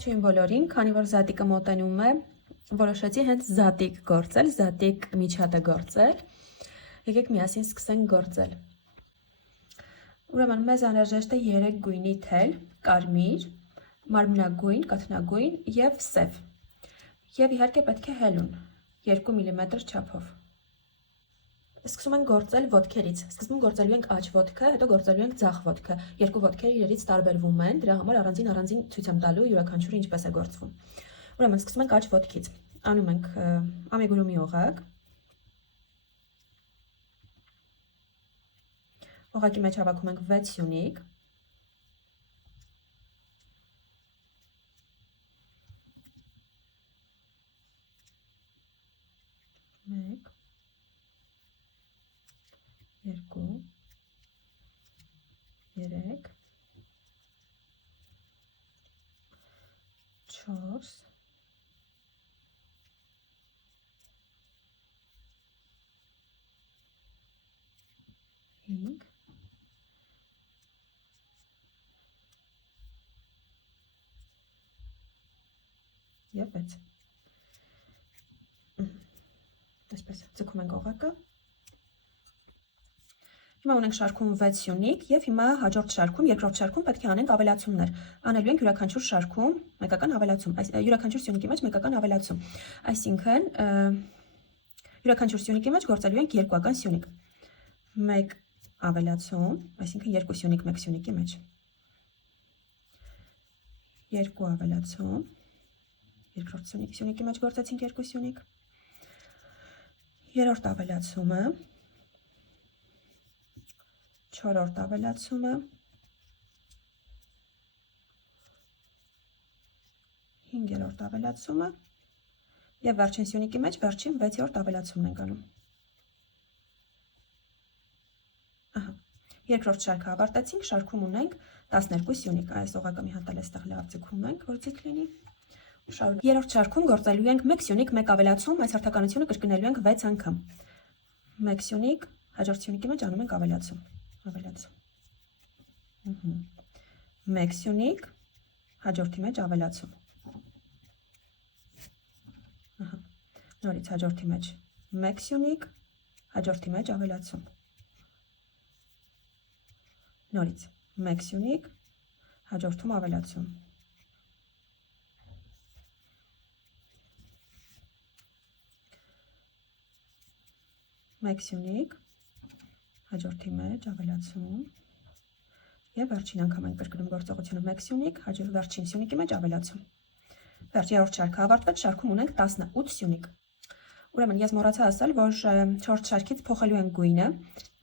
Չին բոլորին, քանի որ զատիկը մոտենում է, որոշեցի հենց զատիկ գործել, զատիկ միջատը գործել։ Եկեք միասին սկսենք գործել։ Ուրեմն մեզ անհրաժեշտ է 3 գույնի թել՝ կարմիր, մարմնագույն, կաթնագույն եւ սև։ Եվ իհարկե պետք է հելուն 2 մմ չափով։ Սկսում ենք գործել ոտքերից։ Սկզբում գործելու ենք աջ ոտքը, հետո գործելու ենք ձախ ոտքը։ Երկու ոտքերը իրարից տարբերվում են, դրա համար առանձին ցույց եմ տալու յուրաքանչյուրը ինչպես է գործվում։ Ուրեմն սկսում ենք աջ ոտքից։ Անում ենք ամիգուրումի օղակ։ Օղակի մեջ հավաքում ենք 6 սյունիկ։ Մեկ, երկու, երեք, 4, 5, եւ 6։ Այսպես ձգում ենք օղակը։ Հիմա ունենք շարքում 6 սյունիկ եւ հիմա հաջորդ շարքում, երկրորդ շարքում պետք է անենք ավելացումներ։ Անելու ենք յուրաքանչյուր շարքում մեկական ավելացում, յուրաքանչյուր սյունիկի մեջ մեկական ավելացում։ Այսինքն յուրաքանչյուր սյունիկի մեջ գործելու ենք երկուական սյունիկ։ Մեկ ավելացում, այսինքն 2 սյունիկ 1 սյունիկի մեջ։ Երկու ավելացում, երկրորդ սյունիկի մեջ գործեցինք 2 սյունիկ։ Երրորդ ավելացումը, չորրորդ ավելացումը, հինգերորդ ավելացումը եւ վերջին սյունիկի մեջ վերջին 6-րդ ավելացումն ենք անում։ Ահա, երկրորդ շարքը ավարտեցինք, շարքում ունենք 12 սյունիկ։ Այս օղակը մի հատ այստեղ լավ ձգում ենք, որ ձիգ լինի։ Երրորդ շարքում գործելու ենք 1 սյունիկ, 1 ավելացում, այս հերթականությունը կրկնելու ենք 6 անգամ։ 1 սյունիկ, հաջորդ սյունիկի մեջ անում ենք ավելացում։ 1 սյունիկ, հաջորդի մեջ ավելացում։ Նորից հաջորդի մեջ 1 սյունիկ, հաջորդի մեջ ավելացում։ Նորից 1 սյունիկ, հաջորդում ավելացում։ Մեկ սյունիկ, հաջորդի մեջ ավելացում եւ վերջին անգամ ենք կրկնում գործողությունը 1 սյունիկ, վերջին սյունիկի մեջ ավելացում։ Երրորդ շարքը ավարտվեց, շարքում ունենք 18 սյունիկ։ Ուրեմն ես մոռացա ասել, որ 4 շարքից փոխելու ենք գույնը,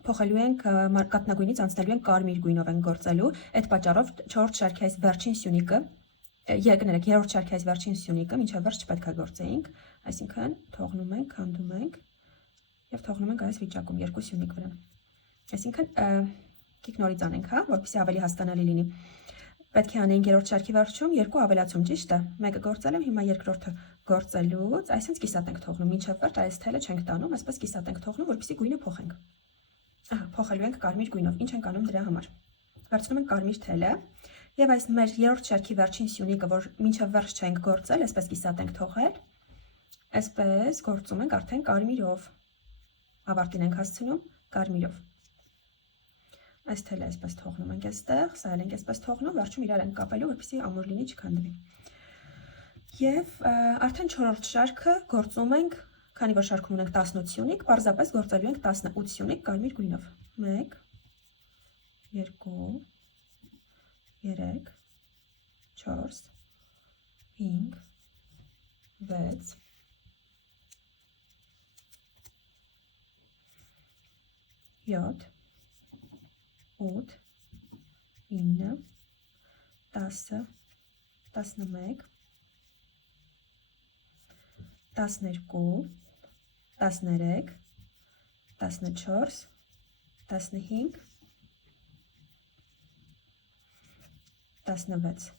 փոխելու ենք կաթնագույնից անցնելու ենք կարմիր գույնով ենք գործելու, այդ պատճառով 4 շարքի այս վերջին սյունիկը, կներեք, երրորդ շարքի այս վերջին սյունիկը մինչև վերջ չպետք է գործեինք, այսինքն թողնում ենք, քանդում ենք եւ թողնում ենք այս վիճակում 2 սյունիկ վրա։ Այսինքն եկեք նորից անենք, հա, որպեսզի ավելի հասկանալի լինի։ Պետք է անենք երրորդ շարքի վերջում 2 ավելացում, ճիշտ է։ Մեկը գործել եմ, հիմա երկրորդը գործելուց, այսինքն կիսատ ենք թողնում, մինչև վերջ այս թելը չենք տանում, այսպես կիսատ ենք թողնում, որպեսզի գույնը փոխենք։ Ահա, փոխելու ենք կարմիր գույնով։ Ինչ ենք անում դրա համար։ Վերցնում ենք կարմիր թելը եւ այս մեր երրորդ շարքի վերջին սյունիկը, որ մինչև վերջ չենք գործել, այսպես կիսատ ենք թողել։ Այսպես գործում ենք արդեն կարմիրով։ Ավարտին ենք հասցնում կարմիրով։ Այս թելը այսպես թողնում ենք այստեղ, սա էլ ենք այսպես թողնում, վերջում իրար ենք կապելու, որպեսզի ամուր լինի, չքանդվի։ Եվ արդեն 4-րդ շարքը գործում ենք, քանի որ շարքում ունենք 18 սյունիկ, պարզապես գործելու ենք 18 սյունիկ կարմիր գույնով։ 1, 2, 3, 4, 5, 6, 7, 8, 9, 10, 11, 12, 13, 14, 15, 16,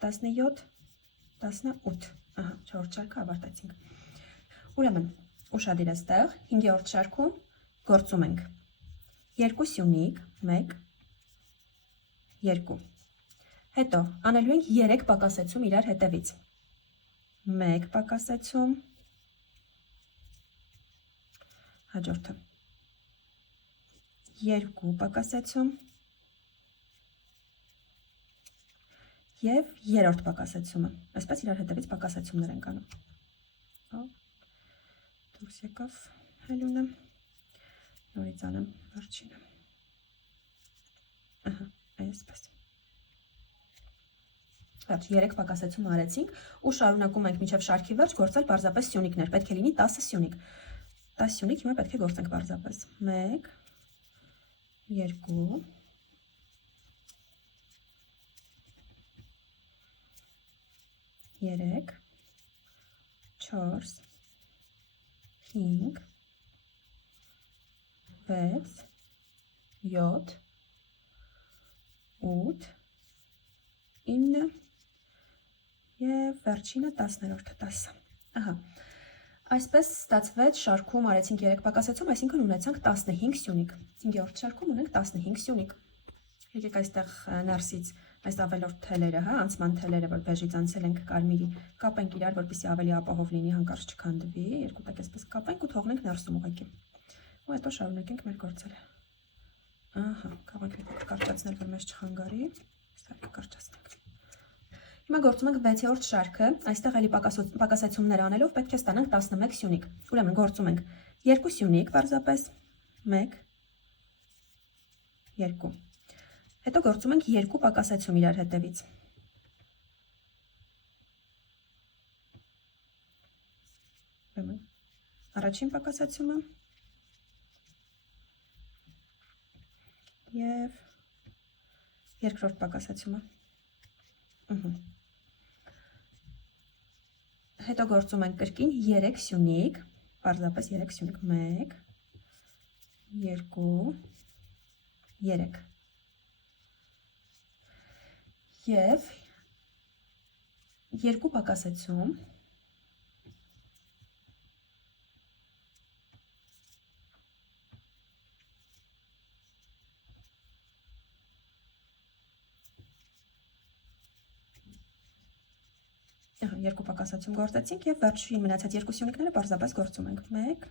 17, 18, ահա, 4 շարքը ավարտեցինք։ Ուրեմն, ուշադիր այստեղ 5-րդ շարքում գործում ենք 2 սյունիկ, 1, 2, Հետո անելու ենք 3 պակասեցում իրար հետևից։ 1 պակասեցում, հաջորդը 2 պակասեցում և 3-րդ պակասեցումը։ Այսպես իրար հետևից պակասեցումներ ենք անում։ Դուրս եկավ հելունը, նորից անեմ վերջինը։ Այսպես։ Վերջ 3 պակասեցում արեցինք ու շարունակում ենք մինչև շարքի վերջ գործել պարզապես սյունիկներ։ Պետք է լինի 10 սյունիկ։ 10 սյունիկ հիմա պետք է գործենք պարզապես։ 1 2 3 4 5 6 7 8 9 և վերջինը 10-րդը 10։ Ահա, այսպես ստացվեց շարքում արեցինք 3 պակասեցում, այսինքն ունեցանք 15 սյունիկ։ 5-րդ շարքում ունենք 15 սյունիկ։ Եկեք այստեղ ներսից այս ավելորդ թելերը, անցման թելերը, որ բեժից անցել ենք կարմիրի, կապենք իրար, որպեսզի ավելի ապահով լինի, հանկարծ չքանդվի, երկու տակ այսպես կապենք ու թողնենք ներսում ուղղակի։ Ու հետո շարունակենք մեր գործերը։ Ահա, կարող ենք կարճացնել, որ մեզ չխանգարի, ստարկը կարճացնենք։ Հիմա գործում ենք 6-րդ շարքը, այստեղ էլի պակասեցումներ անելով պետք է ստանանք 11 սյունիկ։ Ուրեմն գործում ենք 2 սյունիկ պարզապես, 1 2։ Հետո գործում ենք 2 պակասեցում իրար հետևից։ Առաջին պակասեցումը և երկրորդ պակասեցումը։ Հետո գործում ենք կրկին 3 սյունիկ, պարզապես 3 սյունիկ, 1 2 3 և 2 պակասեցում, երկու պակասեցում գործեցինք և վերջին մնացած 2 սյունիկները պարզապես գործում ենք 1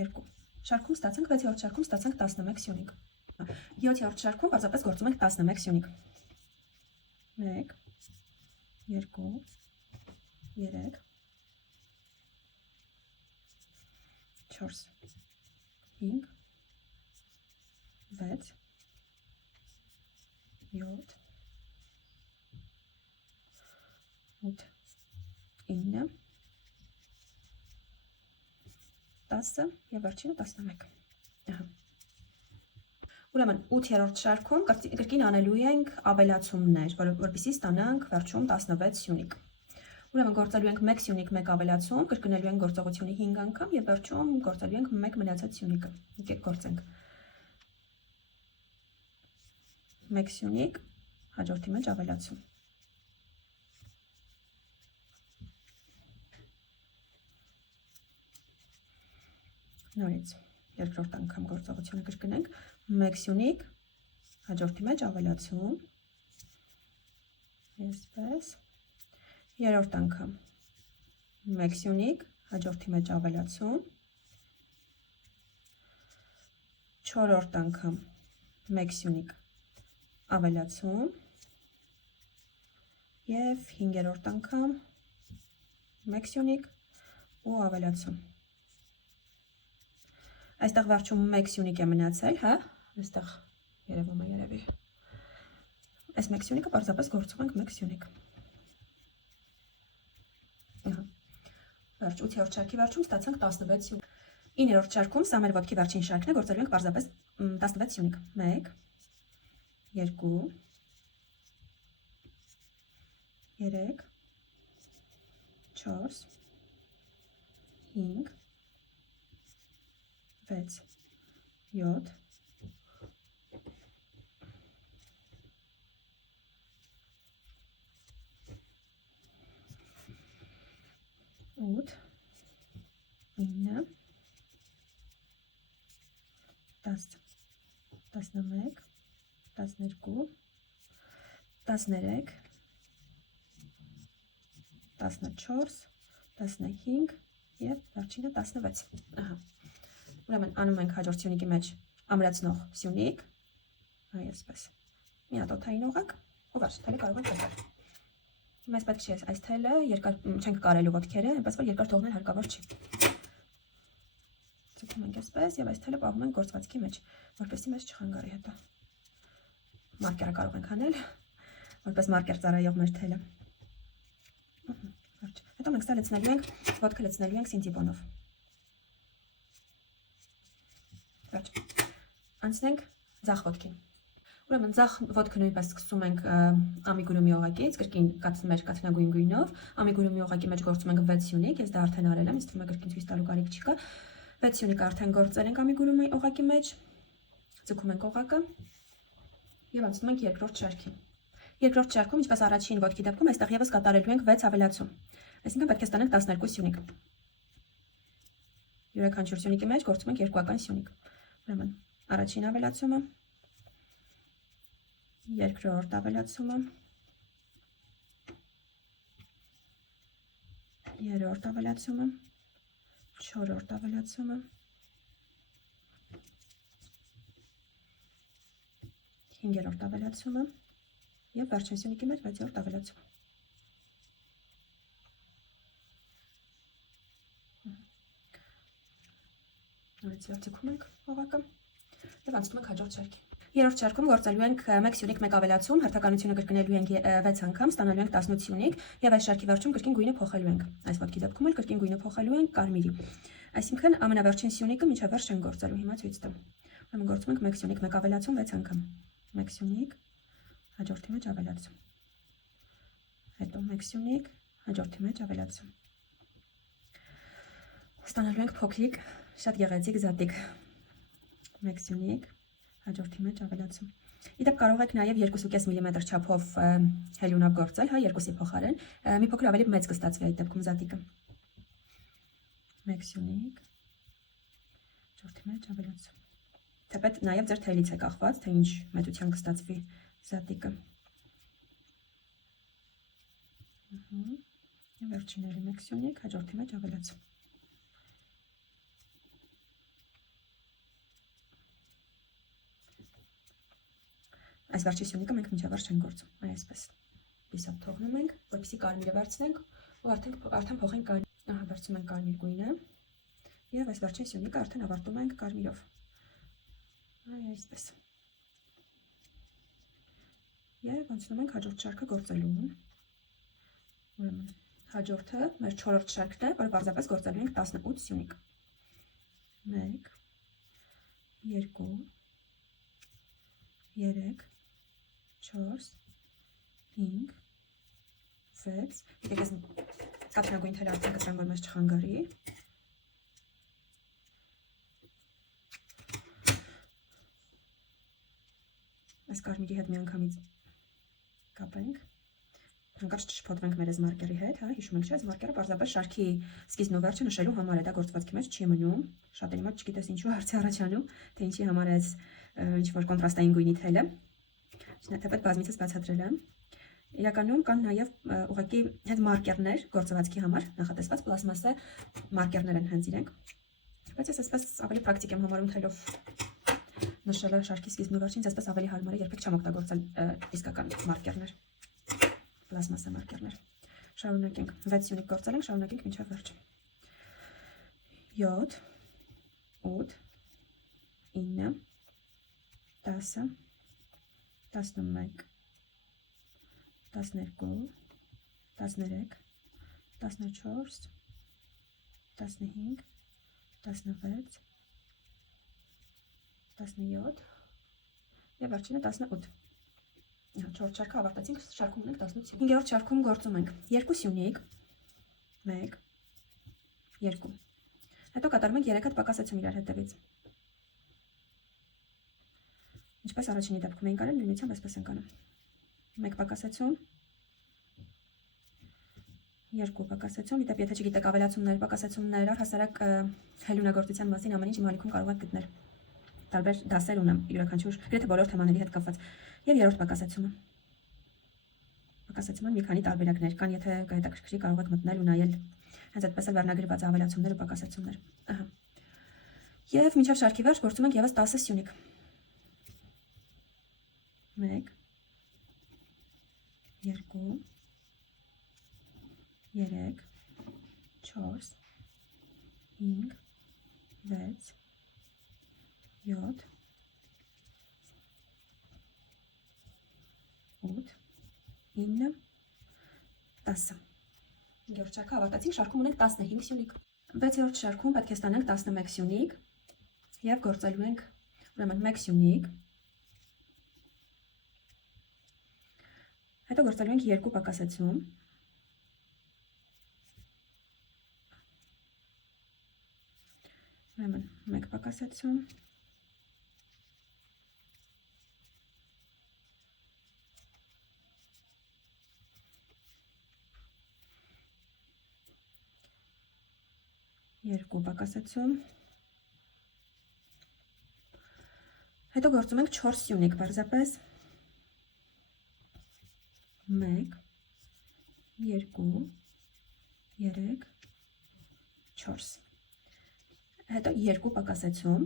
2։ Շարքում ստացանք 6-րդ շարքում ստացանք 11 սյունիկ։ 7-րդ շարքում պարզապես գործում ենք 11 սյունիկ։ 1 2 3 4 5 6 7 8 9 10 և վերջինը 11։ Ուրեմն 8-րդ շարքում կրկին անելու ենք ավելացումներ, որպեսզի ստանանք վերջում 16 սյունիկ։ Ուրեմն գործելու ենք 1 սյունիկ, 1 ավելացում, կրկնելու ենք գործողությունը 5 անգամ և վերջում գործելու ենք 1 մնացած սյունիկը։ Եկեք գործենք։ 1 սյունիկ, հաջորդի մեջ ավելացում։ Նորից երկրորդ անգամ գործողությունը կրկնենք, 1 սյունիկ, հաջորդի մեջ ավելացում, այսպես, երրորդ անգամ, 1 սյունիկ, հաջորդի մեջ ավելացում, չորրորդ անգամ, 1 սյունիկ, ավելացում, և 5-րդ անգամ, 1 սյունիկ ու ավելացում։ Այստեղ վերջում 1 սյունիկ է մնացել, հա, այստեղ երևում է երևի։ Այս 1 սյունիկը պարզապես գործում ենք 1 սյունիկ։ Վերջ 8-րդ շարքի վերջում ստացանք 16 սյունիկ։ 9-րդ շարքում սա մեր ոտքի վերջին շարքն է, գործելու ենք պարզապես 16 սյունիկ։ 1 2 3 4 5 6 7 8 9 10 11 12 13, 14, 15 և վերջինը 16, ուրեմն անում ենք հաջորդ սյունիկի մեջ ամրացնող սյունիկ, այսպես, մի հատ օդային օղակ ու վերջ, թելը կարող ենք կտրել, մեզ պետք չի այս թելը, չենք կարելու ոտքերը, այնպես որ երկար թողնել հարկավոր չի, ձգում ենք այսպես և այս թելը պահում ենք գործվածքի մեջ, որպեսզի մեզ չխանգարի հետո, մարկերը կարող ենք անել, որպես մարկեր ծառայող մեր թելը, հետո մենք սա լցնելու ենք, ոտքը լցնելու ենք սինտիպոնով, վերջ, անցնենք ձախ ոտքին, ուրեմն ձախ ոտքը նույնպես սկսում ենք ամիգուրումի օղակից, կրկին մեր կաթնագույն գույնով, ամիգուրումի օղակի մեջ գործում ենք 6 սյունիկ, ես դա արդեն արել եմ, ինձ թվում է կրկին ցույց տալու կարիք չկա, 6 սյունիկ արդեն գործել ենք ամիգուրումի օղակի մեջ, ձգում ենք օղակը և անցնում ենք երկրորդ շարքին, երկրորդ շարքում, ինչպես առաջին ոտքի դեպքում, այստեղ ևս կատարելու ենք 6 ավելացում, այսինքն պետք է ստանանք 12 սյունիկ, յուրաքանչյուր սյունիկի մեջ գործում ենք երկուական սյունիկ, ուրեմն առաջին ավելացումը, երկրորդ ավելացումը, երրորդ ավելացումը, չորրորդ ավելացումը, հինգերորդ ավելացումը և վերջին սյունիկի մեջ 6-րդ ավելացումը։ Նորից ձգում ենք օղակը և անցնում ենք հաջորդ շարքին։ Երրորդ շարքում գործելու ենք 1 սյունիկ 1 ավելացում, հերթականությունը կրկնելու ենք 6 անգամ, ստանալու ենք 18 սյունիկ և այս շարքի վերջում կրկին գույնը փոխելու ենք։ Այս ոտքի դեպքում էլ կրկին գույնը փոխելու ենք կարմիրի։ Այսինքն ամենավերջին սյունիկը մինչև վերջ չենք գործելու, հիմա ցույց տամ։ Ուրեմն գործում ենք 1 սյունիկ 1 ավելացում 6 անգամ։ 1 սյունիկ, հաջորդի մեջ ավելացում։ Հետո 1 սյունիկ, հաջորդի մեջ ավելացում։ Ստանալու ենք փոքրիկ, շատ գեղեցիկ զատիկ։ 1 սյունիկ, հաջորդի մեջ ավելացում։ Իդեպ կարող եք նաև 2.5 մմ չափով հելյունով գործել, հա, 2-ի փոխարեն, մի փոքր ավելի մեծ կստացվի այդ դեպքում զատիկը։ 1 սյունիկ, հաջորդի մեջ ավելացում։ Թեպետ նաև ձեր թելից է կախված, թե ինչ մեծության կստացվի զատիկը։ Վերջինը 1 սյունիկ, հաջորդի մեջ ավելացում։ Այս վերջի սյունիկը մենք մինչև վերջ չենք գործում, այսպես, պիսով թողնում ենք, որպեսզի կարմիրը վերցնենք ու արդեն փոխենք կարմիր, վերցնում ենք կարմիր գույնը և այս վերջին սյունիկը արդեն ավարտում ենք կարմիրով, այսպես, և անցնում ենք հաջորդ շարքը գործելու, հաջորդը մեր 4-րդ շարքն է, որը պարզապես գործելու ենք 18 սյունիկ, 1, 2, 3, 4, 5, 6, իտեք ես կաթնագույն թելը արդեն կտրեմ, որ մեզ չխանգարի, այս կարմիրի հետ մի անգամից կապենք, հանկարծ չշփոթվենք մեր այս մարկերի հետ, հա, հիշում ենք, չէ, այս մարկերը պարզապես շարքի սկիզբն ու վերջը նշելու համար է, դա գործվածքի մեջ չի մնում, շատերի մոտ չգիտես ինչու հարց է առաջանում, թե ինչի համար է այս ինչ-որ կոնտրաստային գույնի թելը, թեպետ բազմիցս բացատրել եմ, իրականում կան նաև ուղղակի հետ մարկերներ գործվածքի համար, նախատեսված պլաստմասե մարկերներ են հենց իրենք, բայց ես այսպես ավելի պրակտիկ եմ համարում թելով նշելը շարքի սկիզբն ու վերջին, այսպես ավելի հարմար է, երբեք չեմ օգտագործել իսկական մարկերներ, պլաստմասե մարկերներ։ Շարունակենք, 6 սյունիկ գործել ենք, շարունակենք մինչև վերջ։ 7, 8, 9, 10, 11, 12, 13, 14, 15, 16, 17 և վերջինը 18։ 4 շարքը ավարտեցինք, շարքում ունենք 18 սյունիկ։ 5-րդ շարքում գործում ենք 2 սյունիկ, 1, 2։ Հետո կատարում ենք 3 հատ պակասեցում իրար հետևից։ Ինչպես առաջինի դեպքում էինք արել, նույնությամբ այսպես ենք անում։ 1 պակասեցում, 2 պակասեցում, իդեպ եթե չգիտեք ավելացումներ, պակասեցումներ, առհասարակ հելունագործության մասին ամեն ինչ իմ ալիքում կարող եք գտնել։ Տարբեր դասեր ունեմ յուրաքանչյուր գրեթե բոլոր թեմաների հետ կապված։ Եվ երրորդ պակասեցումը։ Պակասեցման մի քանի տարբերակներ կան, եթե կհետաքրքրի կարող եք մտնել ու նայել հենց այդպես էլ վերնագրված ավելացումներ ու պակասեցումներ։ Ահա։ Եվ մինչև շարքի վերջ գործում ենք եւս 10 սյունիկ։ 1 2 3 4 5 6 7 8 9 10։ 5-րդ շարքը ավարտեցինք, շարքում ունենք 15 սյունիկ։ 6-րդ շարքում պետք է ստանանք 11 սյունիկ եւ գործելու ենք ուրեմն 1 սյունիկ։ Հետո գործելու ենք 2 պակասեցում։ Ուրեմն 1 պակասեցում։ Երկու պակասեցում։ Հետո գործում ենք 4 սյունիկ պարզապես։ 1 2 3 4։ Հետո 2 պակասեցում,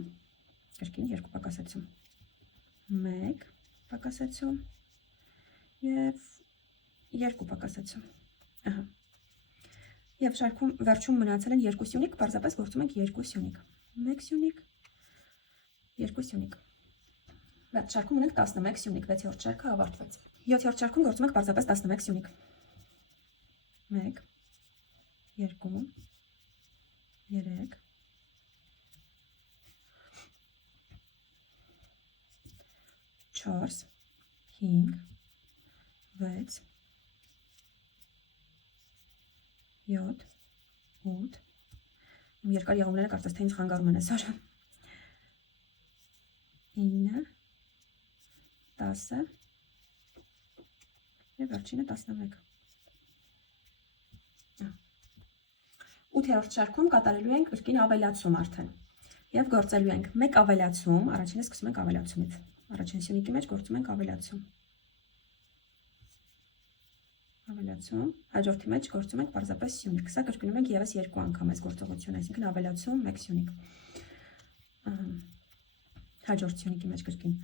կրկին 2 պակասեցում, 1 պակասեցում և 2 պակասեցում։ Ահա։ Եվ շարքում վերջում մնացել են 2 սյունիկ, պարզապես գործում ենք 2 սյունիկ, 1 սյունիկ, 2 սյունիկ։ Շարքում ունենք 11 սյունիկ, 6-րդ շարքը ավարտվեց։ 7-րդ շարքում գործում ենք պարզապես 11 սյունիկ։ 1 2 3 4 5 6 7 8 Իմ երկար եղումները կարծես թե ինձ խանգարում են այսօր։ 9 10 եւ վերջինը 11։ 8-րդ շարքում կատարելու ենք կրկին ավելացում արդեն եւ գործելու ենք 1 ավելացում, առաջինը սկսում ենք ավելացումից։ Առաջին սյունիկի մեջ գործում ենք ավելացում։ Ավելացում, հաջորդի մեջ գործում ենք պարզապես սյունիկ։ Սա կրկնում ենք եւս 2 անգամ այս գործողությունը, այսինքն ավելացում 1 սյունիկ։ Հաջորդ սյունիկի մեջ կրկին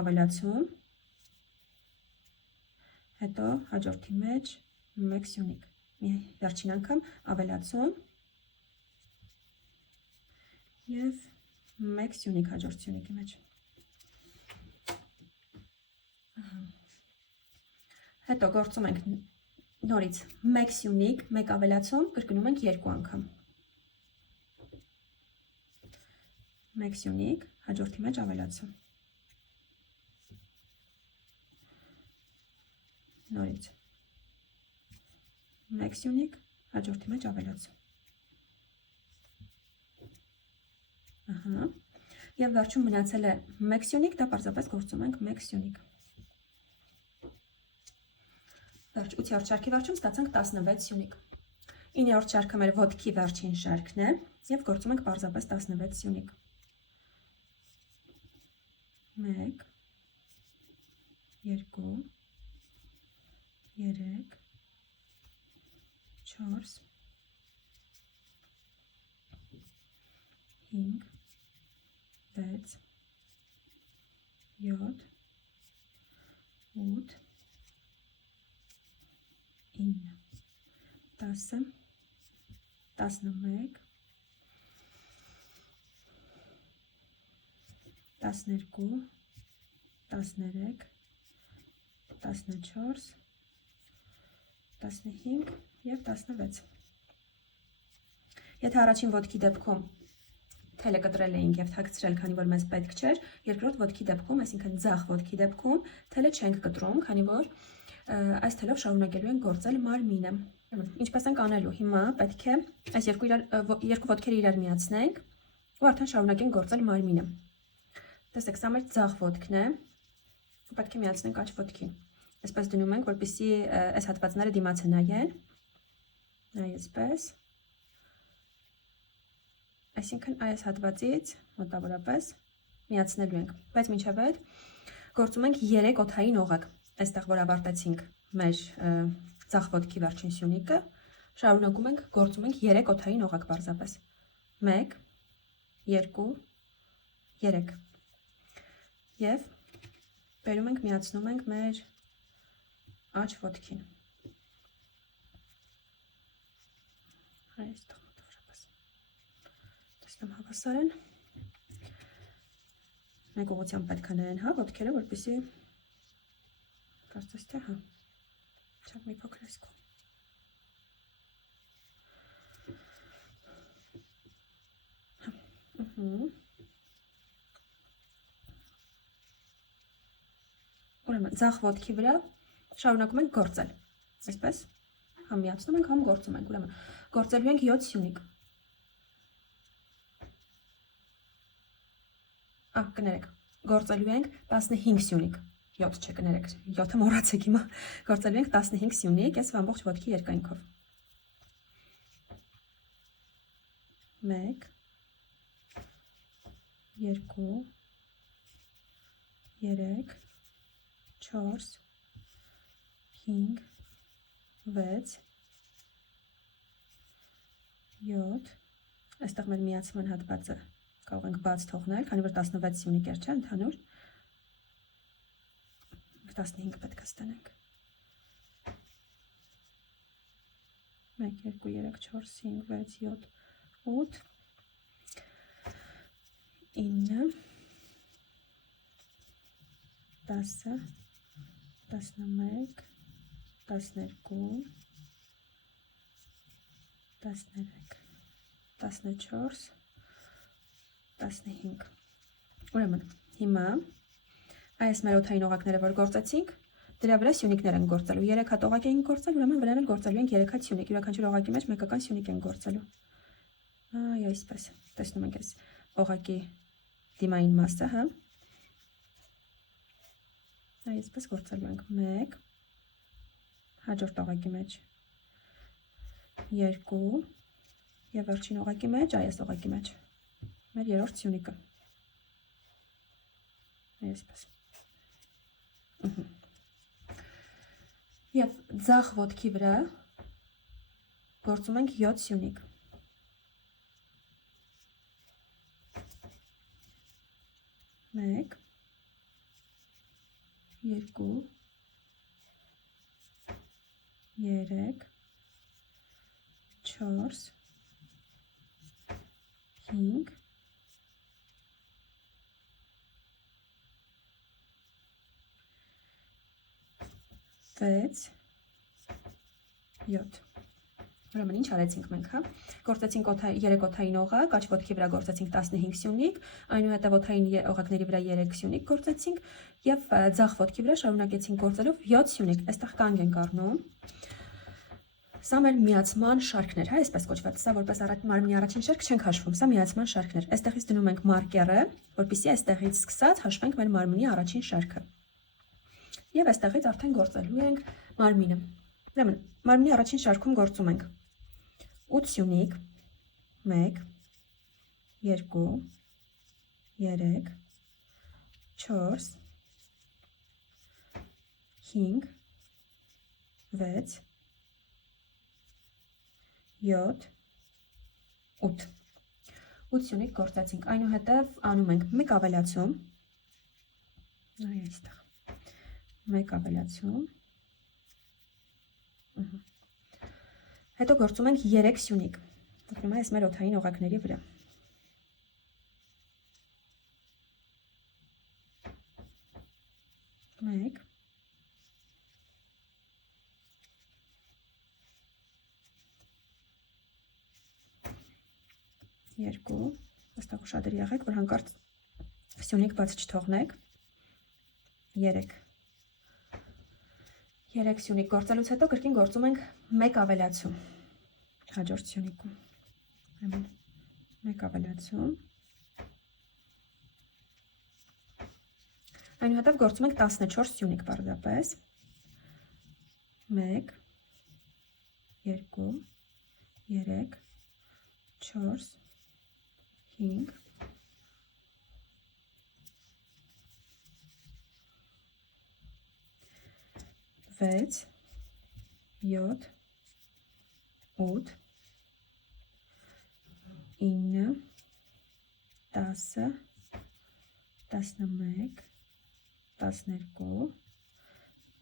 ավելացում, հետո հաջորդի մեջ 1 սյունիկ։ Վերջին անգամ ավելացում եւ 1 սյունիկ հաջորդ սյունիկի մեջ։ Հետո գործում ենք նորից 1 սյունիկ, 1 ավելացում, կրկնում ենք 2 անգամ։ 1 սյունիկ, հաջորդի մեջ ավելացում։ Նորից 1 սյունիկ, հաջորդի մեջ ավելացում։ Ահա։ Եվ վերջում մնացել է 1 սյունիկ, դա պարզապես գործում ենք 1 սյունիկ։ 8-րդ շարքի վերջում ստացանք 16 սյունիկ։ 9-րդ շարքը մեր ոտքի վերջին շարքն է եւ գործում ենք պարզապես 16 սյունիկ։ 1 2 3 4 5 6 7 8 9 10 11 12 13 14 15 եւ 16։ Եթե առաջին ոտքի դեպքում թելը կտրել էինք եւ թաքցրել, քանի որ մեզ պետք չէր, երկրորդ ոտքի դեպքում, այսինքն ձախ ոտքի դեպքում թելը չենք կտրում, քանի որ այս թելով շարունակելու ենք գործել մարմինը։ Ինչպես ենք անելու։ Հիմա պետք է այս երկու ոտքերը իրար միացնենք ու արդեն շարունակենք գործել մարմինը։ Տեսեք, սա մեր ձախ ոտքն է, պետք է միացնենք աջ ոտքին։ Այսպես դնում ենք, որպեսզի այս հատվածները դիմացը նայեն։ Այսպես։ Այսինքն այս հատվածից մոտավորապես միացնելու ենք, բայց մինչև այդ գործում ենք 3 օդային օղակ, այստեղ որ ավարտեցինք մեր ձախ ոտքի վերջին սյունիկը, շարունակում ենք, գործում ենք 3 օդային օղակ պարզապես։ 1, 2, 3 և բերում ենք, միացնում ենք մեր աջ ոտքին։ Այստեղ մոտավորապես տեսնեմ հավասար են։ Մեկ ուղղությամբ պետք է նայեն, հա, ոտքերը, որպեսզի կարծես թե, հա, շատ մի փոքր էս կողմ։ Ուրեմն ձախ ոտքի վրա շարունակում ենք գործել, այսպես, համ միացնում ենք, համ գործում ենք, ուրեմն գործելու ենք 7 սյունիկ, կներեք, գործելու ենք 15 սյունիկ, 7 չէ, կներեք, 7-ը մոռացեք հիմա, գործելու ենք 15 սյունիկ, ես ամբողջ ոտքի երկայնքով, 1, 2, 3, 4, 5, 6, 7, այստեղ մեր միացման հատվածը կարող ենք բաց թողնել, քանի որ 16 սյունիկ էր, չէ, ընդհանուր, 15 պետք է ստանանք, 1, 2, 3, 4, 5, 6, 7, 8, 9, 10, 11, 12, 13, 14, 15, ուրեմն, հիմա, այս մեր օդային օղակները, որ գործեցինք, դրա վրա սյունիկներ են գործելու, 3 հատ օղակ ենք գործել, ուրեմն վրան էլ գործելու ենք 3 հատ սյունիկ, յուրաքանչյուր օղակի մեջ մեկական սյունիկ են գործելու, այսպես, տեսնում ենք այս օղակի դիմային մասը, հա, այսպես գործելու ենք 1, հաջորդ օղակի մեջ 2 և վերջին օղակի մեջ, այս օղակի մեջ մեր երրորդ սյունիկը, այսպես, և ձախ ոտքի վրա գործում ենք 7 սյունիկ, 1, 2, 3, 4, 5, 6, 7, ուրեմն ինչ արեցինք մենք, հա, գործեցինք 3 օդային օղակ, աջ ոտքի վրա գործեցինք 15 սյունիկ, այնուհետև օդային օղակների վրա 3 սյունիկ գործեցինք և ձախ ոտքի վրա շարունակեցինք գործելով 7 սյունիկ, այստեղ կանգ ենք առնում, սա մեր միացման շարքն էր, հա, այսպես կոչված, սա որպես մարմնի առաջին շարք չենք հաշվում, սա միացման շարքն էր, այստեղից դնում ենք մարկերը, որպեսզի այստեղից սկսած հաշվենք մեր մարմնի առաջին շարքը և այստեղից արդեն գործելու ենք մարմինը, ուրեմն մարմնի առաջին շարքում գործում ենք 8 սյունիկ, 1, 2, 3, 4, 5, 6, 7, 8, 8 սյունիկ գործեցինք, այնուհետև անում ենք մեկ ավելացում, այստեղ, մեկ ավելացում, հետո գործում ենք 3 սյունիկ, հիմա այս մեր օդային օղակների վրա, 1, 2, այստեղ ուշադիր եղեք, որ հանկարծ սյունիկ բաց չթողնեք, 3 սյունիկ գործելուց հետո կրկին գործում ենք մեկ ավելացում, հաջորդ սյունիկում, մեկ ավելացում, այնուհետև գործում ենք 14 սյունիկ պարզապես, 1, 2, 3, 4, 5, 6, 7 8 9 10 11 12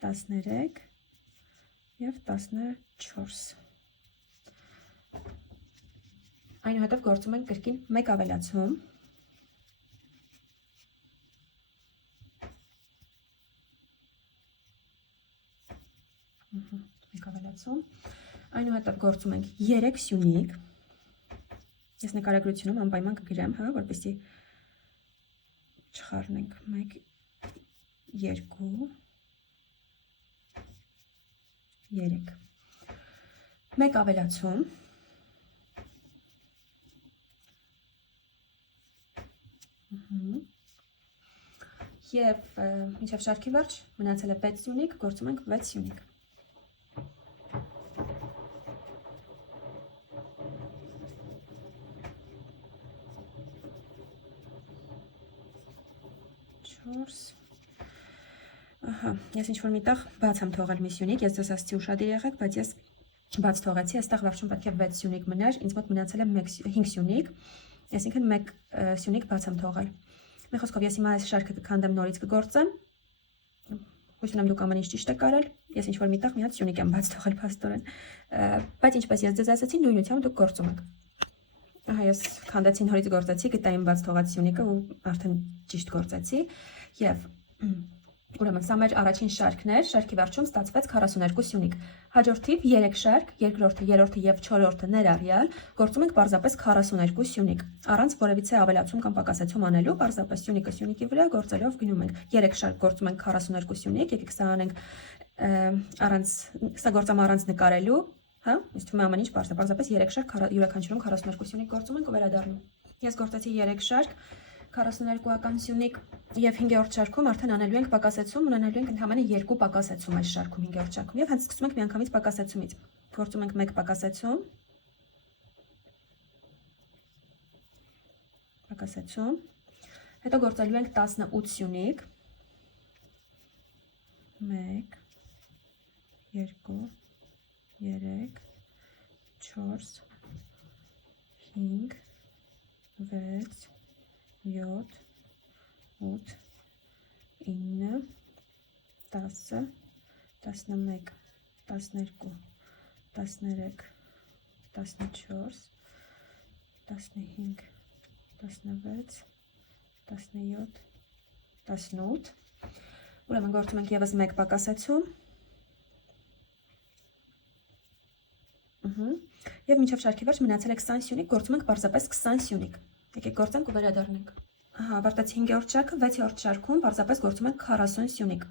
13 և 14 այնուհետև գործում ենք կրկին 1 ավելացում այնուհետև գործում ենք 3 սյունիկ ես նկարագրությունում անպայման կգրեմ, որպեսզի չխառնենք 1 2 3 1 ավելացում և մինչև շարքի վերջ մնացել է 6 սյունիկ, գործում ենք 6 սյունիկ 4 ես ինչ-որ միտեղ բաց եմ թողել մի սյունիկ, ես ձեզ ասացի ուշադիր եղեք, բայց ես բաց թողեցի, այստեղ վերջում պետք է 6 սյունիկ մներ, ինձ մոտ մնացել է 5 սյունիկ, այսինքն 1 սյունիկ բաց եմ թողել։ Մի խոսքով ես հիմա այս շարքը կքանդեմ նորից կգործեմ, հույս ունեմ դուք ամեն ինչ ճիշտ եք արել, ես ինչ-որ միտեղ մի հատ սյունիկ եմ բաց թողել փաստորեն, բայց ինչպես ես ձեզ ասացի, նույնությամբ դուք գործում եք։ Ահա ես քանդեցի նորից գործեցի, գտա իմ բաց թողած սյունիկը ու արդեն ճիշտ գործեցի և ուրեմն սա մեր առաջին շարքն էր, շարքի վերջում ստացվեց 42 սյունիկ։ Հաջորդիվ 3 շարք, երկրորդը, երրորդը և չորրորդը ներառյալ, գործում ենք պարզապես 42 սյունիկ, առանց որևիցե ավելացում կամ պակասեցում անելու, պարզապես սյունիկը սյունիկի վրա գործելով գնում ենք։ 3 շարք գործում ենք 42 սյունիկ, եկեք սա անենք սա գործամ առանց նկարելու, ինձ թվում է ամեն ինչ պարզ է, պարզապես 3 շարք յուրաքանչյուրում 42 սյունիկ գործում ենք ու վերադառնում։ Ես գործեցի 3 շարք 42-ական սյունիկ և 5-րդ շարքում արդեն անելու ենք պակասեցում, ունենալու ենք ընդամենը 2 պակասեցում այս շարքում 5-րդ շարքում և հենց սկսում ենք միանգամից պակասեցումից։ Գործում ենք 1 պակասեցում, հետո գործելու ենք 18 սյունիկ, 1, 2, 3, 4, 5, 6, 7, 8, 9, 10, 11, 12, 13, 14, 15, 16, 17, 18, ուրեմն գործում ենք ևս 1 պակասեցում և մինչև շարքի վերջ մնացել է 20 սյունիկ, գործում ենք պարզապես 20 սյունիկ, եկեք գործենք ու վերադառնանք։ Ավարտեցի 5-րդ շարքը, 6-րդ շարքում պարզապես գործում ենք 40 սյունիկ։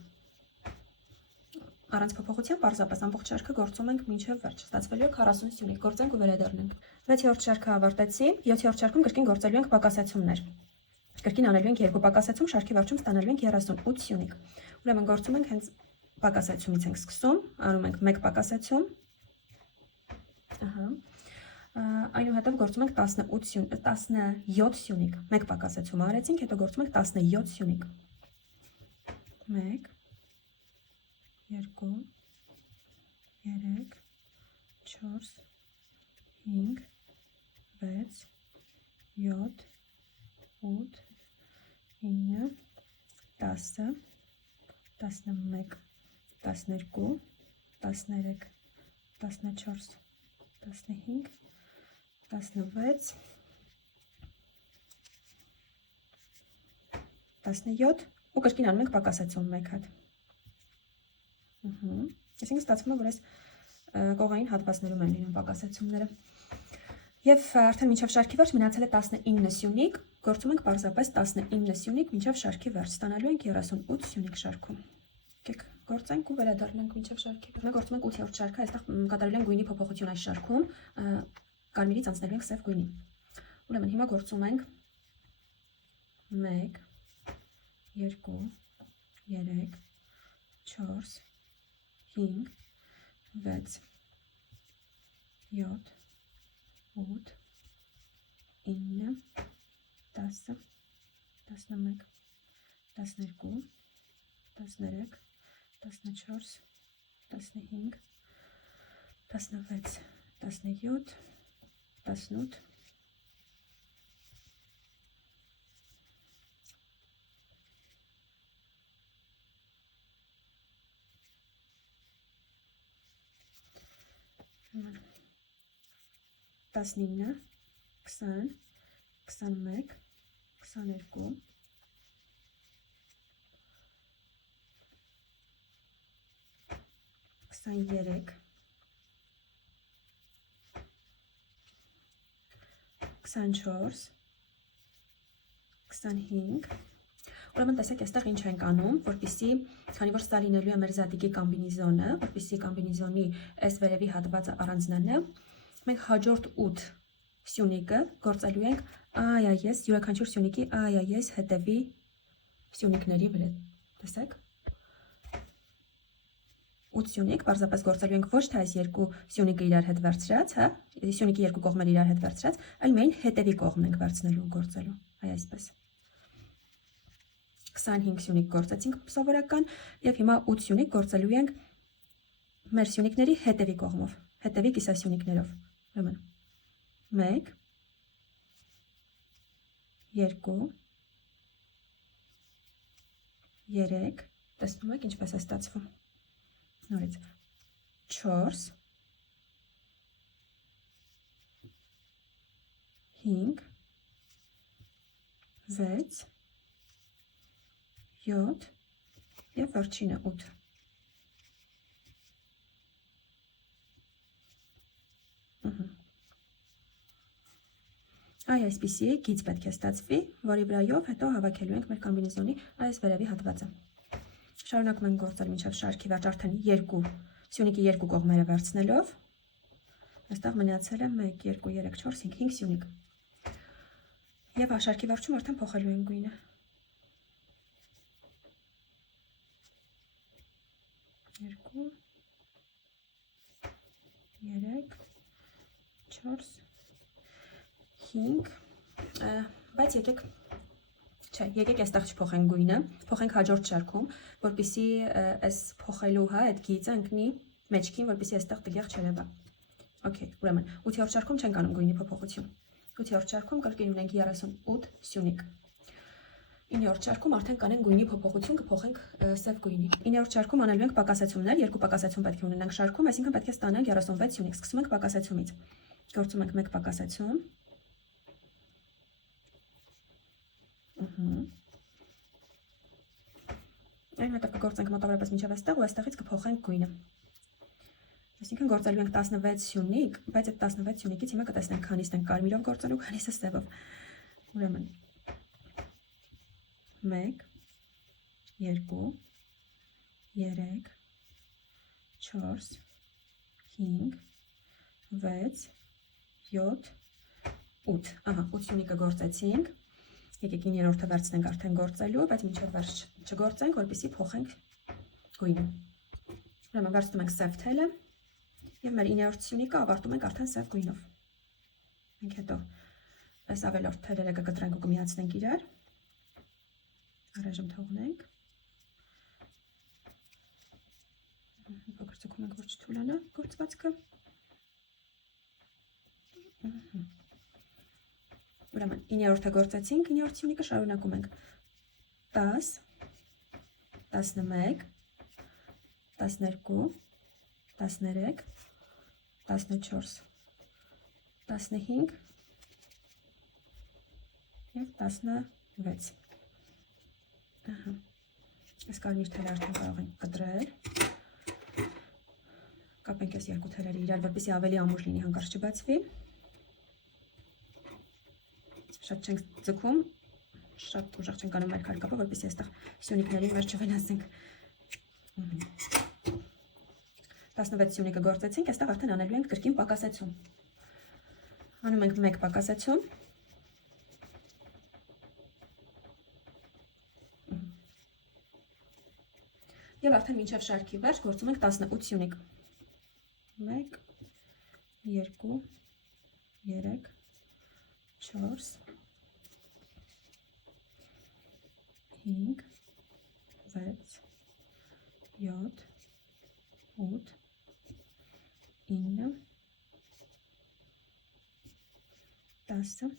Առանց փոփոխության պարզապես ամբողջ շարքը գործում ենք մինչև վերջ, ստացվելու է 40 սյունիկ, գործենք ու վերադառնանք։ 6-րդ շարքը ավարտեցի, 7-րդ շարքում կրկին գործելու ենք պակասեցումներ։ Կրկին անելու ենք 2 պակասեցում, շարքի վերջում ստանալու ենք 38 սյունիկ։ Ուրեմն գործում ենք հենց պակասեցումից ենք սկսում, անում ենք 1 պակասեցում։ Այնուհետև գործում ենք 17 սյունիկ, 1 պակասեցում արեցինք, հետո գործում ենք 17 սյունիկ, 1, 2, 3, 4, 5, 6, 7, 8, 9, 10, 11, 12, 13, 14, 15, 16, 17 ու կրկին անում ենք պակասեցում 1 հատ։ Այսինքն ստացվում է, որ այս կողային հատվածներում են լինում պակասեցումները։ Եվ արդեն մինչև շարքի վերջ մնացել է 19 սյունիկ, գործում ենք պարզապես 19 սյունիկ մինչև շարքի վերջ, ստանալու ենք 38 սյունիկ շարքում։ Եկեք գործենք ու վերադառնանք մինչև շարքի վերջ։ Մենք գործում ենք 8-րդ շարքը, այստեղ կատարել ենք գույնի փոփոխություն այս շարքում, կարմիրից անցնելու ենք սև գույնի։ Ուրեմն հիմա գործում ենք 1, 2, 3, 4, 5, 6, 7, 8, 9, 10, 11, 12, 13, 14, 15, 16, 17, 18, 19, 20, 21, 22, 23, 24, 25, ուրեմն տեսեք, այստեղ ինչ ենք անում, որպեսզի, քանի որ սա լինելու է մեր զատիկի կոմբինեզոնը, որպեսզի կոմբինեզոնի այս վերևի հատվածը առանձնանա, մենք հաջորդ 8 սյունիկը գործելու ենք այ յուրաքանչյուր սյունիկի այ հետևի սյունիկների վրա, տեսեք։ 8 սյունիկ պարզապես գործելու ենք ոչ թե այս երկու սյունիկը իրար հետ վերցրած, հա, սյունիկի երկու կողմերը իրար հետ վերցրած, այլ միայն հետևի կողմն ենք վերցնելու գործելու, այ այսպես։ 25 սյունիկ գործեցինք սովորական եւ հիմա 8 սյունիկ գործելու ենք մեր սյունիկների հետևի կողմով, հետևի կիսասյունիկներով։ Ուրեմն 1 2 3, տեսնում եք ինչպես է ստացվում։ Նորից 4 5 6 7 եւ վերջինը 8։ Այ այսպիսի գիծ պետք է ստացվի, որի վրայով հետո հավաքելու ենք մեր կոմբինեզոնի այս վերևի հատվածը։ Շարունակում ենք գործել մինչև շարքի վերջ արդեն սյունիկի երկու կողմերը վերցնելով։ Այստեղ մնացել է 1, 2, 3, 4, 5 սյունիկ։ Եվ շարքի վերջում արդեն փոխելու ենք գույնը։ 2 3 4 5 բայց եկեք այստեղ չփոխենք գույնը, փոխենք հաջորդ շարքում, որպեսզի այս փոխելու այդ գիծը ընկնի մեջքին, որպեսզի այստեղ տղեղ չերևա։ Okay, ուրեմն 8-րդ շարքում չենք անում գույնի փոփոխություն։ 8-րդ շարքում կրկին ունենք 38 սյունիկ։ 9-րդ շարքում արդեն կանենք գույնի փոփոխություն, կփոխենք սև գույնի։ 9-րդ շարքում անելու ենք պակասացումներ, երկու պակասացում պետք է ունենանք շարքում, այսինքն պետք է ստանանք 36 սյունիկ։ Սկսում ենք պակասացումից։ Գործում ենք 1 պակասացում։ Այնուհետև կգործենք մոտավորապես մինչև այստեղ ու այստեղից կփոխենք գույնը։ Այսինքն գործելու ենք 16 սյունիկ, բայց այդ 16 սյունիկից հիմա կտեսնենք քանիսն ենք կարմիրով գործելու, քանիսը սևով։ Ուրեմն 1 2 3 4 5 6 7 8, ահա, 8 սյունիկը գործեցինք։ Եկեք 9-րդը վերցնենք արդեն գործելու, բայց մինչև վերջ չգործենք, որպեսզի փոխենք գույնը։ Ուրեմն վերցնում ենք սև թելը եւ մեր 9-րդ սյունիկը ավարտում ենք արդեն սև գույնով։ Մենք հետո այս ավելորդ թելերը կկտրենք ու կմիացնենք իրար։ Առայժմ թողնենք։ Փոքր ցկում ենք, որ չթուլանա գործվածքը։ Ուրեմն 9-րդը գործեցինք, 9-րդ սյունիկը շարունակում ենք 10, 11, 12, 13, 14, 15 և 16։ Ահա, այս կարմիր թելը արդեն կարող ենք կտրել։ Կապենք այս երկու թելերը իրար, որպեսզի ավելի ամուր լինի, հանկարծ չբացվի։ Շատ չենք ձգում, շատ ուժեղ չենք անում մեր քարկապը, որպեսզի այստեղ սյունիկներին մեր չվնասենք։ 16 սյունիկը գործեցինք, այստեղ արդեն անելու ենք կրկին պակասացում։ Անում ենք 1 պակասացում։ Եվ արդեն մինչև շարքի վերջ գործում ենք 18 սյունիկ։ 1 2 3 4 5 6 7 8 9 10,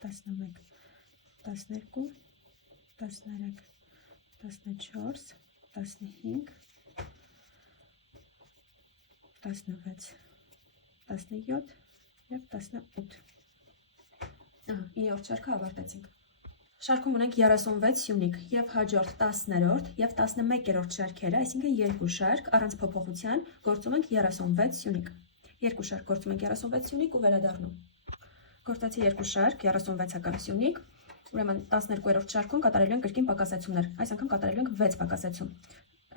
11, 12, 13, 14, 15, 16, 17 և 18։ 9-րդ շարքը ավարտեցինք։ Շարքում ունենք 36 սյունիկ և հաջորդ 10-րդ և 11-րդ շարքերը, այսինքն երկու շարք, առանց փոփոխության գործում ենք 36 սյունիկ։ Երկու շարք գործում ենք 36 սյունիկ ու վերադառնում։ Գործացի երկու շարք 36-ական սյունիկ, ուրեմն 12-րդ շարքում կատարելու ենք կրկին պակասեցումներ, այս անգամ կատարելու ենք 6 պակասեցում։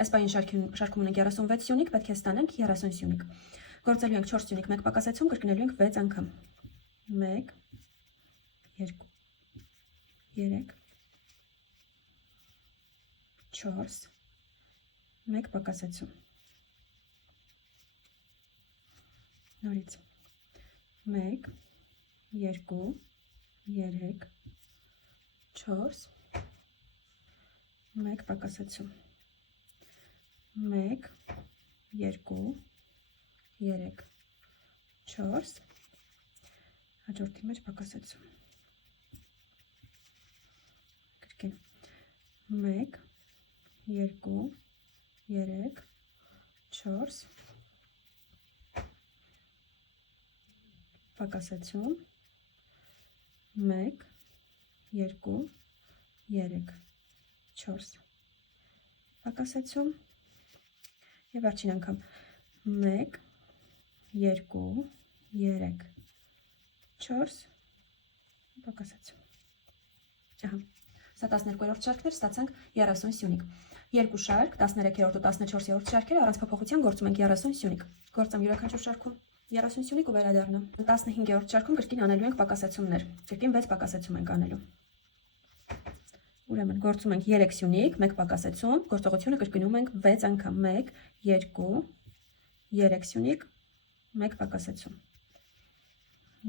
Այս պահին շարքում ունենք 36 սյունիկ, պետք է ստանանք 30 սյունիկ։ Գործելու ենք 4 սյունիկ 1 պակասեցում, կրկնելու ենք 6 անգամ։ 1, 2, 3, 4, 1 պակասեցում։ Նորից 1, 2, 3, 4, 1 պակասեցում։ 1, 2, 3, 4, հաջորդի մեջ պակասեցում։ Կրկին 1, 2, 3, 4, պակասեցում, 1, 2, 3, 4, պակասեցում և վերջին անգամ 1, 2, 3, 4, պակասեցում։ Սա 12-րդ շարքներ, ստացանք 30 սյունիկ։ Երկու շարք, 13-րդ ու 14-րդ շարքերը առանց փոփոխության գործում ենք 30 սյունիկ։ Գործամ յուրաքանչյուր շարքում 30 սյունիկ ու վերադառնամ։ 15-րդ շարքում կրկին անելու ենք պակասեցումներ։ Կրկին 6 պակասեցում ենք անելու։ Ուրեմն գործում ենք 3 սյունիկ, 1 պակասեցում, գործողությունը կրկնում ենք 6 անգամ։ 1, 2, 3 սյունիկ, 1 պակասեցում։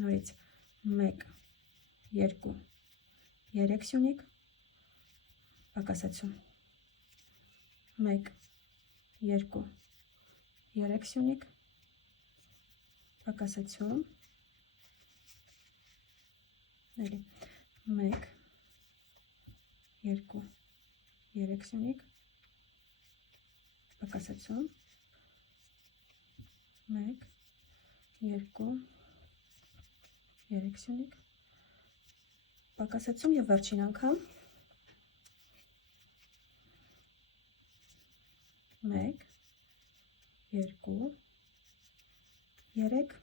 Նորից 1, 2, 3 սյունիկ, պակասեցում։ 1, 2, 3 սյունիկ, պակասեցում։ 1, 2, 3 սյունիկ, պակասեցում։ 1, 2, 3 սյունիկ, պակասեցում և վերջին անգամ 1, 2, 3,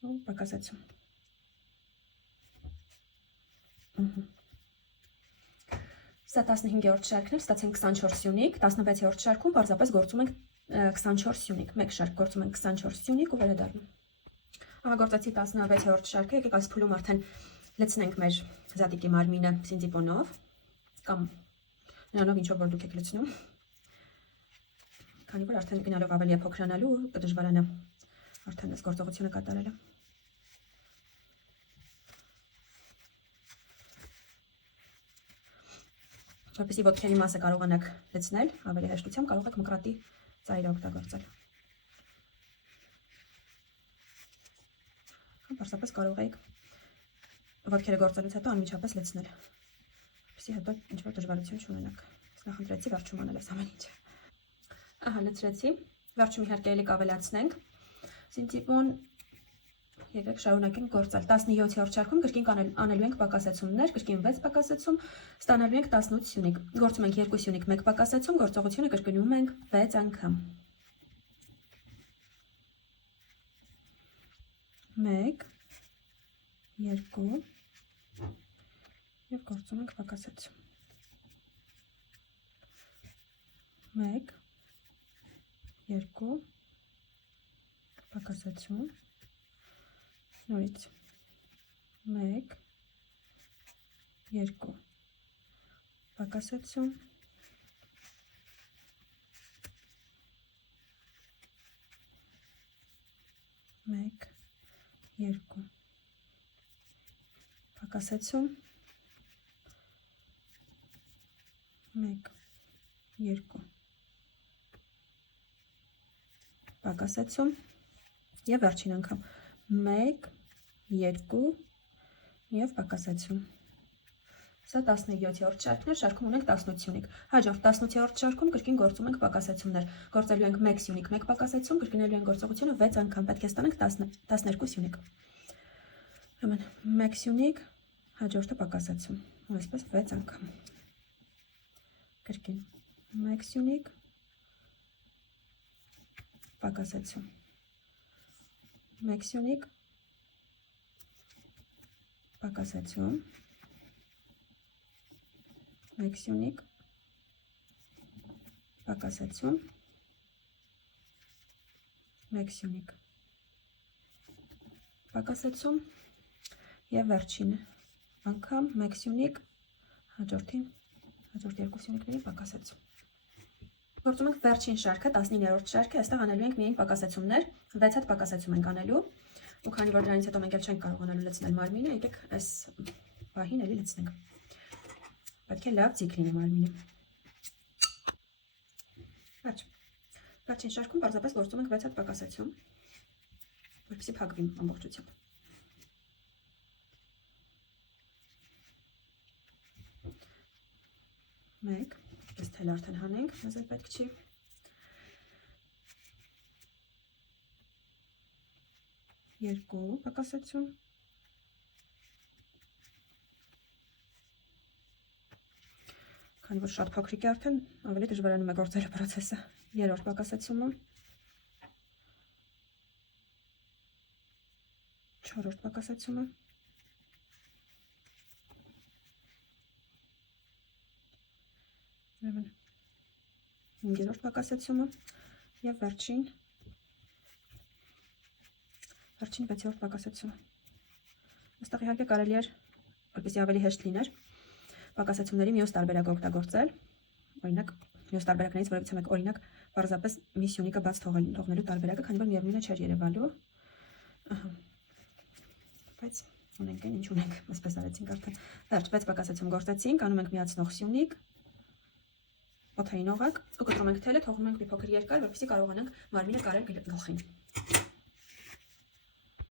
ու պակասեցում։ Սա 15-րդ շարքն էր, ստացենք 24 սյունիկ, 16-րդ շարքում պարզապես գործում ենք 24 սյունիկ, մեկ շարք գործում ենք 24 սյունիկ ու վերադառնում։ Գործացի 16-րդ շարքը, եկեք այս փուլում արդեն լցնենք մեր զատիկի մարմինը սինծիպոնով կամ նրանով ինչով որ դուք եք լցնում, քանի որ արդեն գնալով ավելի է փոքրանալու ու կդժվարանա արդեն այս գործողությունը կատարելը։ Որպեսզի ոտքերի մասը կարողանաք լցնել, ավելի հեշտությամբ կարող եք մկրատի ծայրը օգտագործել։ Կամ պարզապես կարող եք ոտքերը գործելուց հետո անմիջապես լցնել, որպեսզի հետո ինչ-որ դժվարություն չունենաք։ Նախընտրեցի վերջում անել այս ամեն ինչը։ Ահա լցրեցի, վերջում իհարկե ելիք ավելացնենք։ Սինծիպոն եկեք շարունակենք գործել։ 17-րդ շարքում կրկին անելու ենք պակասեցումներ, կրկին 6 պակասեցում, ստանալու ենք 18 սյունիկ։ Գործում ենք 2 սյունիկ 1 պակասեցում, գործողությունը կրկնում ենք 6 անգամ։ 1, 2 և գործում ենք պակասեցում։ 1, 2 պակասեցում։ Նորից 1, 2 պակասեցում։ 1, 2 պակասեցում։ 1, 2 պակասեցում եւ վերջին անգամ 1 2 եւ պակասեցում։ Սա 17-րդ շարքն է, շարքում ունենք 18 սյունիկ։ Հաջորդ 18-րդ շարքում կրկին գործում ենք պակասեցումներ։ Գործելու ենք 1 սյունիկ, 1 պակասեցում, կրկնելու ենք գործողությունը 6 անգամ, պետք է ստանանք 12 սյունիկ։ Ուրեմն 1 սյունիկ, հաջորդը պակասեցում, այսպես 6 անգամ։ Կրկին 1 սյունիկ, պակասեցում, 1 սյունիկ, պակասեցում, 1 սյունիկ, պակասեցում, 1 սյունիկ, պակասեցում եւ վերջին անգամ 1 սյունիկ, հաջորդ 2 սյունիկների պակասեցում։ Գործում ենք վերջին շարքը, 19-րդ շարքը, այստեղ անելու ենք միայն պակասեցումներ, 6 հատ պակասեցում ենք անելու, ու քանի որ դրանից հետո մենք էլ չենք կարողանալու լցնել մարմինը, եկեք այս պահին էլի լցնենք։ Պետք է լավ ձիգ լինի մարմինը։ Վերջին շարքում պարզապես գործում ենք 6 հատ պակասեցում, որպեսզի փակվի ամբողջությամբ։ Մեկ, այս թել արդեն հանենք, մեզ էլ պետք չի։ 2 պակասեցում, 'Քանի որ շատ փոքրիկ է արդեն, ավելի դժվարանում է գործելու process-ը։ 3-րդ պակասեցումը, 4-րդ պակասեցումը, 5-րդ պակասեցումը եւ վերջին 6-րդ պակասեցումը։ Այստեղ իհարկե կարելի էր, որպեսզի ավելի հեշտ լիներ, պակասեցումների մյուս տարբերակ օգտագործել, օրինակ մյուս տարբերակներից որևիցե մեկ, օրինակ պարզապես մի սյունիկը բաց թողնելու տարբերակը, քանի որ միևնույնը չէր երևալու։ Ահա։ Բայց ունենք այն, ինչ ունենք, այսպես արեցինք արդեն։ Վերջ 6 պակասեցում գործեցինք, անում ենք միացնող սյունիկ, օդային օղակ ու կտրում ենք թելը, թողնում ենք մի փոքր երկար, որպեսզի կարողանանք մարմինը կարել գլխին։